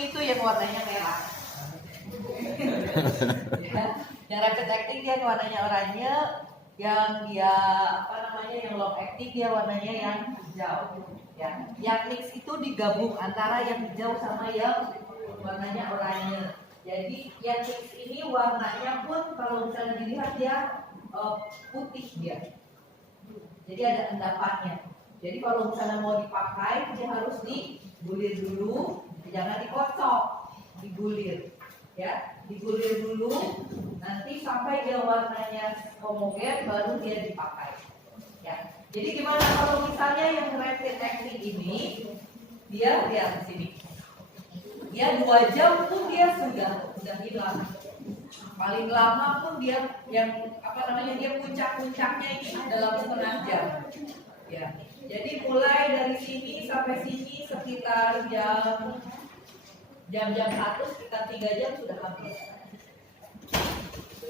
itu yang warnanya merah. Ya, yang rapid acting dia warnanya oranye, yang dia yang long acting dia warnanya yang hijau. Ya, yang mix itu digabung antara yang hijau sama yang warnanya oranye. Jadi yang mix ini warnanya pun kalau misalnya dilihat dia putih dia. Jadi ada endapannya. Jadi kalau misalnya mau dipakai dia harus digulir dulu, jangan dikocok, digulir. Ya, digulir dulu nanti sampai dia warnanya homogen baru dia dipakai. Ya. Jadi gimana kalau misalnya yang rapid acting ini dia lihat di sini. Dia 2 jam pun dia sudah hilang. Paling lama pun dia yang dia puncak-puncaknya ini dalam setengah jam. Ya. Jadi mulai dari sini sampai sini sekitar jam 1 sekitar 3 jam sudah habis.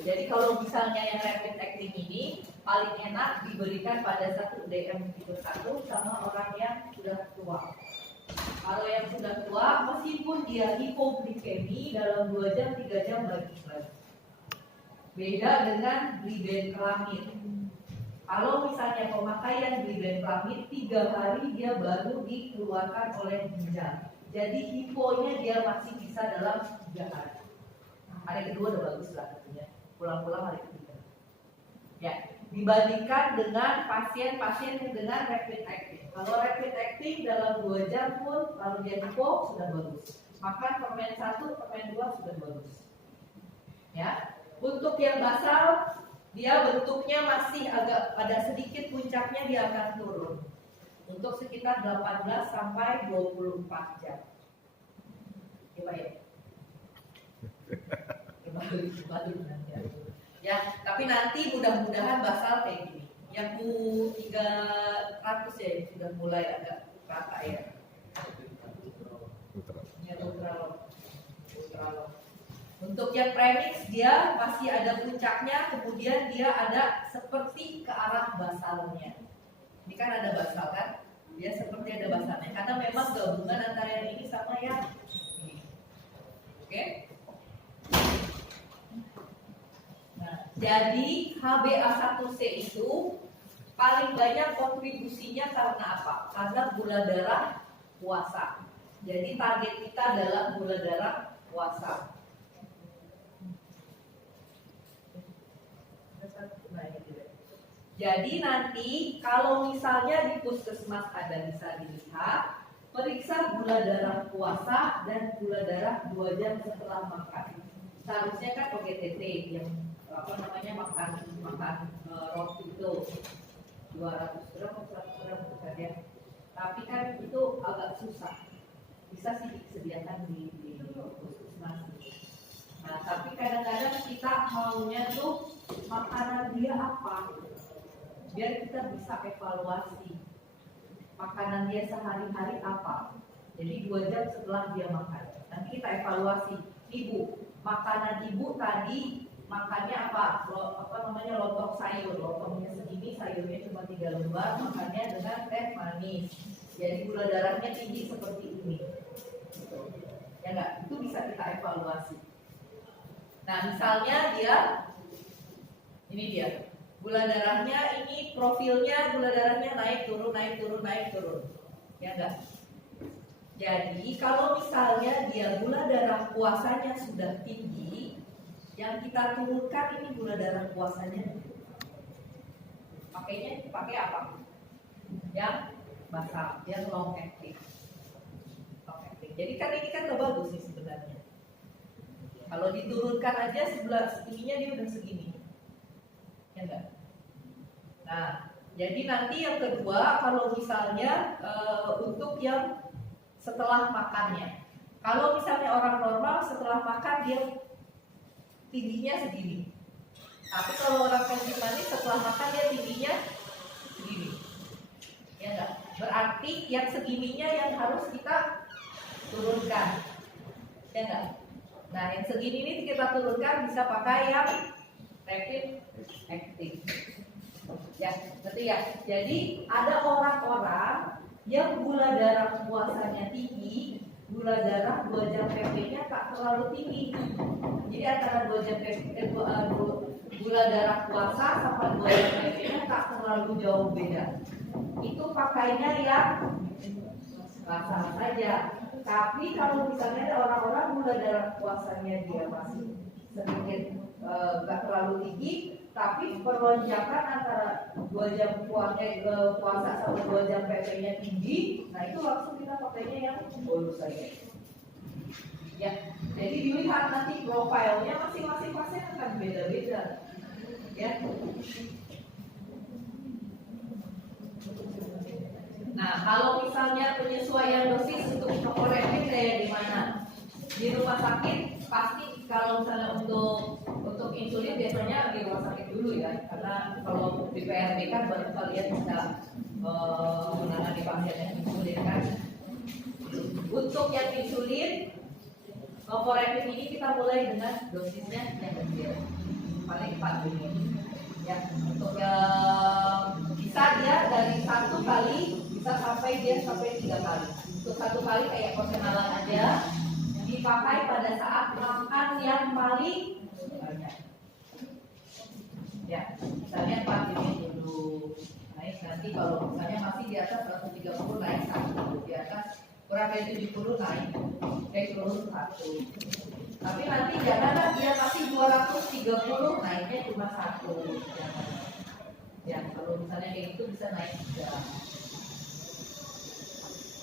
Jadi kalau misalnya yang rapid acting ini paling enak diberikan pada 1 DM itu 1 sama orang yang sudah tua. Kalau yang sudah tua meskipun dia hipoglikemi dalam 2 jam 3 jam lagi. Beda dengan glibenclamid. Kalau misalnya pemakaian glibenclamid 3 hari dia baru dikeluarkan oleh ginjal. Jadi hiponya dia masih bisa dalam 3 hari. Hari kedua udah bagus lah tentunya. Pulang-pulang hari ketiga. Ya, dibandingkan dengan pasien-pasien yang dengan rapid acting. Kalau rapid acting dalam 2 jam pun kalau dia hipo sudah bagus. Makan permen 1, permen 2 sudah bagus. Ya, untuk yang basal dia bentuknya masih agak ada sedikit puncaknya dia akan turun. Untuk sekitar 18 sampai 24 jam. Coba ya. Ya, tapi nanti mudah-mudahan basal kayak gini. Yang U300 ya yang sudah mulai agak rata ya. Ya ultralong. Untuk yang premix dia masih ada puncaknya, kemudian dia ada seperti ke arah basalnya. Ini kan ada basal kan? Dia seperti ada basalnya karena memang gabungan antara yang ini sama yang ini. Oke? Nah, jadi HbA1c itu paling banyak kontribusinya karena apa? Karena gula darah puasa. Jadi target kita adalah gula darah puasa. Jadi nanti kalau misalnya di puskesmas ada bisa dilihat periksa gula darah puasa dan gula darah 2 jam setelah makan. Seharusnya kan pakai TT yang makan roti itu 200 gram atau 100 gram bukan ya. Tapi kan itu agak susah. Bisa sih disediakan di puskesmas. Nah, tapi kadang-kadang kita maunya tuh makanan dia apa? Biar kita bisa evaluasi makanan dia sehari-hari apa. Jadi 2 jam setelah dia makan. Nanti kita evaluasi, ibu, makanan ibu tadi makannya apa? Lontong sayur. Lontongnya segini, sayurnya cuma 3 lembar, makannya dengan teh manis. Jadi gula darahnya tinggi seperti ini. Ya enggak? Itu bisa kita evaluasi. Nah, misalnya ini dia. Gula darahnya ini profilnya gula darahnya naik turun. Ya enggak? Jadi kalau misalnya dia gula darah puasanya sudah tinggi, yang kita turunkan ini gula darah puasanya. Pakai apa? Yang basal, yang long acting. Jadi kan ini kan gak bagus nih sebenarnya. Kalau diturunkan aja sebelah segininya dia udah segini. Ya enggak? Nah, jadi nanti yang kedua kalau misalnya untuk yang setelah makannya. Kalau misalnya orang normal setelah makan dia tingginya segini. Tapi kalau orang kencing manis setelah makan dia tingginya segini. Ya enggak? Berarti yang segininya yang harus kita turunkan. Ya enggak? Nah, yang segini ini kita turunkan bisa pakai yang rapid acting. Ya, ngerti ya? Jadi ada orang-orang yang gula darah puasanya tinggi, gula darah 2 jam PP-nya tak terlalu tinggi. Jadi antara 2 jam gula darah puasa sama 2 jam PP-nya tak terlalu jauh beda. Itu pakainya yang basah saja. Tapi kalau misalnya ada orang-orang gula darah puasanya dia masih sedikit gak terlalu tinggi, tapi perlonjakan antara 2 jam puasa sama 2 jam PP-nya tinggi, nah itu langsung kita pakainya yang bonus saja. Ya, jadi dilihat nanti profilnya masing-masing pasien akan beda-beda. Ya. Nah, kalau misalnya penyesuaian dosis untuk novorapid kayak gimana? Di rumah sakit pasti kalau misalnya untuk insulin biasanya di rumah sakit dulu ya, karena kalau di PRB kan baru kalian bisa menangani pasien yang insulin kan. Untuk yang insulin novorapid ini kita mulai dengan dosisnya yang kecil, paling 4 unit. Ya, untuk yang bisa dia dari 1 kali bisa sampai 3 kali. Untuk 1 kali kayak perkenalan aja, dipakai pada saat makan yang paling banyak. Ya, misalnya 4 unit dulu. Naik nanti kalau misalnya masih di atas 130 naik 1, di atas kurang dari 70 naik turun 1. Tapi nanti janganlah dia masih 230 naiknya cuma 1. Jangan. Ya, kalau misalnya kayak gitu bisa naik 3.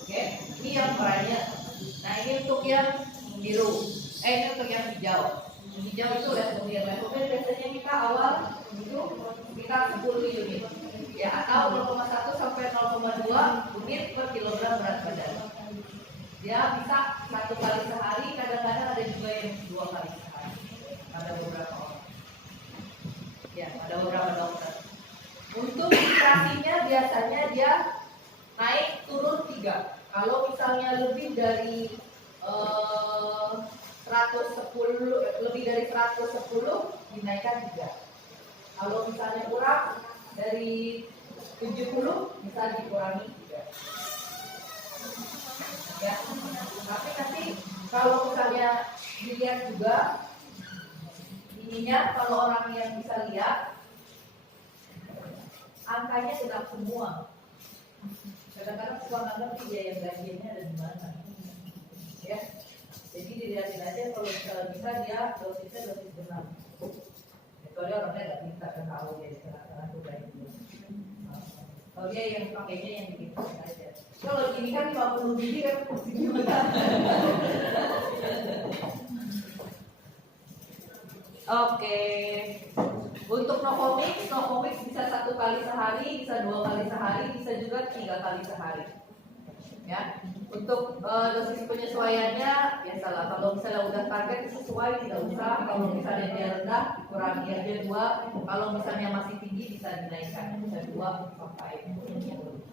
Oke, ini yang oranye. Nah, ini untuk yang biru. Ini untuk yang hijau. Hijau itu leukemia. Leukemia biasanya kita awal itu sekitar 10 unit. Ya, atau 0,1 sampai 0,2 unit per kilogram berat badan. Dia bisa 1 kali sehari, kadang-kadang ada juga yang 2 kali sehari. Ada beberapa orang. Ya, ada beberapa dokter. Untuk titrasinya biasanya dia naik turun 3. Kalau misalnya lebih dari 110 dinaikkan 3. Kalau misalnya kurang dari 70 bisa dikurangi 3. Ya, tapi nanti kalau misalnya dilihat juga ininya, kalau orang yang bisa lihat angkanya genap semua. Kadang-kadang suka nggak ngerti dia yang ganjilnya ada di mana. Ya, jadi dilihatin aja kalau bisa dia dosisnya dosis genap. Kecuali orangnya nggak bisa kan tahu dia di tengah-tengah tuh kayak gitu. Kalau dia yang pakainya yang begitu aja. Kalau ini kan 50 biji kan gimana? Oke. Untuk Novomix bisa 1 kali sehari, bisa 2 kali sehari, bisa juga 3 kali sehari. Ya. Untuk dosis penyesuaiannya ya salah. Kalau misalnya udah target sesuai tidak usah. Kalau misalnya dia rendah kurangi aja 2. Kalau misalnya masih tinggi bisa dinaikkan, bisa 2 sampai 10.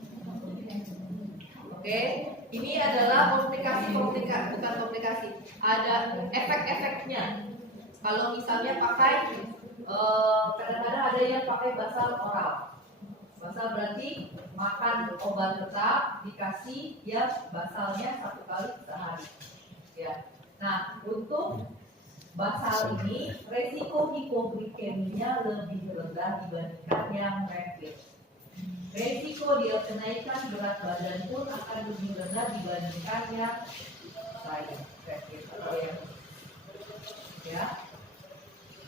Oke, ini adalah bukan komplikasi. Ada efek-efeknya. Kalau misalnya pakai kadang-kadang ada yang pakai basal oral. Basal berarti makan obat tetap dikasih ya basalnya 1 kali sehari. Ya. Nah, untuk basal ini resiko hipoglikeminya lebih rendah dibandingkan yang rapid. Resiko dia kenaikan berat badan pun akan lebih rendah dibandingkan yang lain. Ya.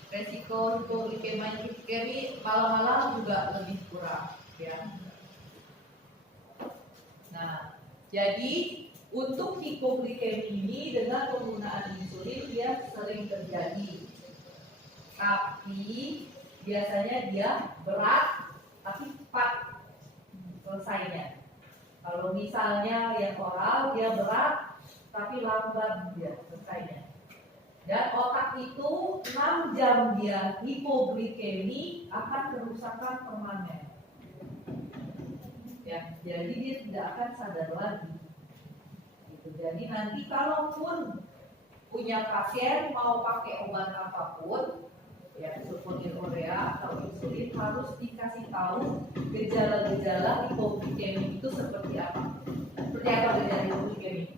Resiko hipoglikemi malam-malam juga lebih kurang. Ya. Nah, jadi untuk hipoglikemi ini dengan penggunaan insulin dia sering terjadi. Tapi biasanya dia berat tapi cepat selesainya. Kalau misalnya yang oral dia berat tapi lambat dia selesainya. Dan otak itu 6 jam dia hipoglikemi akan kerusakan permanen. Ya, jadi dia tidak akan sadar lagi. Gitu. Jadi nanti kalaupun punya pasien mau pakai obat apapun, ya sulfonylurea atau insulin harus dikasih tahu gejala-gejala hipoglikemi itu seperti apa. Seperti apa gejala hipoglikemi?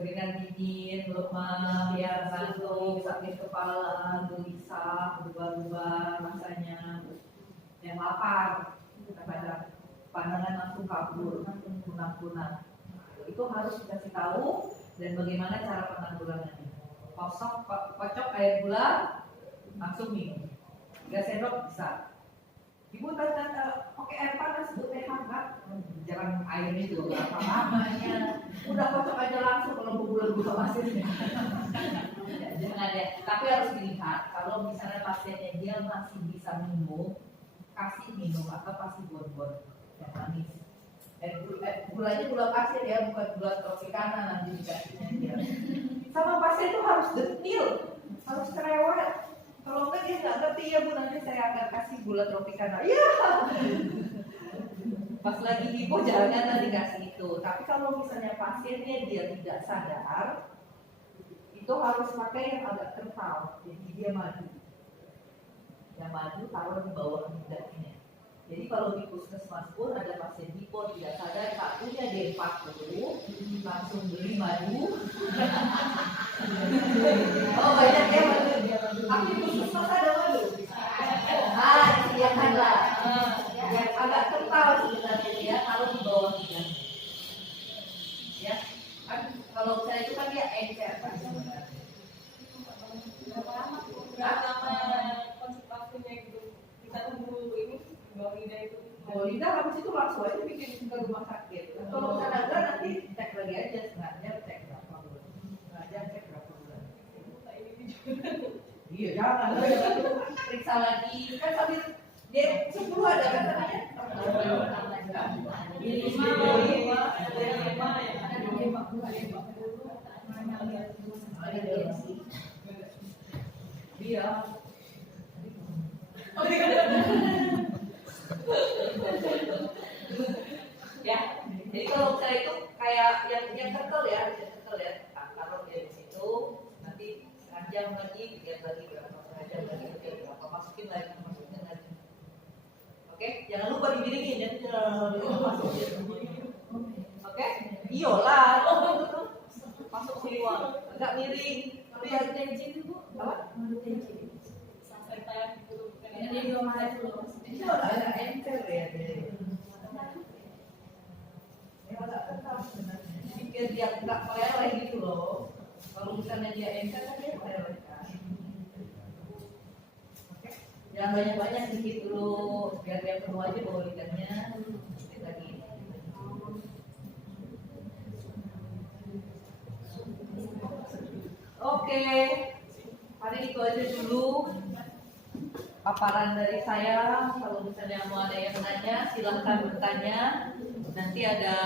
Keringat dingin, lemah, ya ngantuk, sakit kepala, gelisah, berubah-ubah rasanya, yang lapar, kadang pandangan langsung kabur, kunang-kunang. Itu harus dikasih tahu dan bagaimana cara penanggulangannya. Kocok air gula, langsung minum. 3 sendok bisa. Ibu tanya, pakai air panas itu teh hangat, jangan air itu berapa lamanya. Udah kocok aja langsung kalau berbulan-bulan pasirnya. Jangan ya. Tapi harus dilihat kalau misalnya pasiennya dia masih bisa minum, kasih minum atau kasih bonbon yang manis. Gulanya gula pasir ya, bukan gula tropicana nanti dikasihnya dia. Sama pasien itu harus detil, harus cerewet. Kalau enggak dia nggak ngerti ya bu, nanti saya akan kasih gula tropicana. Iya. Pas lagi hipo jangan dikasih itu. Tapi kalau misalnya pasiennya dia tidak sadar, itu harus pakai yang agak kental. Jadi dia madu. Yang madu taruh di bawah lidahnya. Jadi kalau di puskesmas pun ada pasien hipo tidak sadar, tahunya dia 40, langsung beli madu. Oh banyak ya madu. Tapi puskesmas ada madu. Disediakanlah. Yang agak kental sebenarnya dia taruh di bawah lidahnya. Ya, kan kalau saya itu kan dia encer kan sebenarnya. Berapa lama konsultasinya gitu? Kita tunggu ini bawah lidah itu. Bawah lidah habis itu langsung aja bikin ke rumah sakit. Kalau misalnya enggak nanti cek lagi aja setengah jam cek berapa bulan. Setengah jam cek berapa bulan. Iya jangan. Periksa lagi kan sambil dia 10 ada kan tadi ya? Ini 5 Iya. Ya, jadi kalau saya itu kayak yang kental ya, kalau dia di situ nanti setengah jam lagi, lihat lagi berapa, setengah jam lagi, lihat berapa, masukin lagi. Oke, jangan lupa dimiringin ya, masukin. Oke, iyalah, masuk semua, agak miring. Tapi yang tensi bu, apa? Sampai tayang gitu. Ini belum ada dulu. Ini ada encer ya. Ini agak kental sebenarnya. Biar dia nggak meleleh gitu loh. Kalau misalnya dia encer kan dia meleleh kan. Oke, jangan banyak-banyak sedikit dulu. Biar yang penuh aja bawah lidahnya. Sedikit lagi. Oke, hari itu aja dulu paparan dari saya. Kalau misalnya mau ada yang nanya, silahkan bertanya. Nanti ada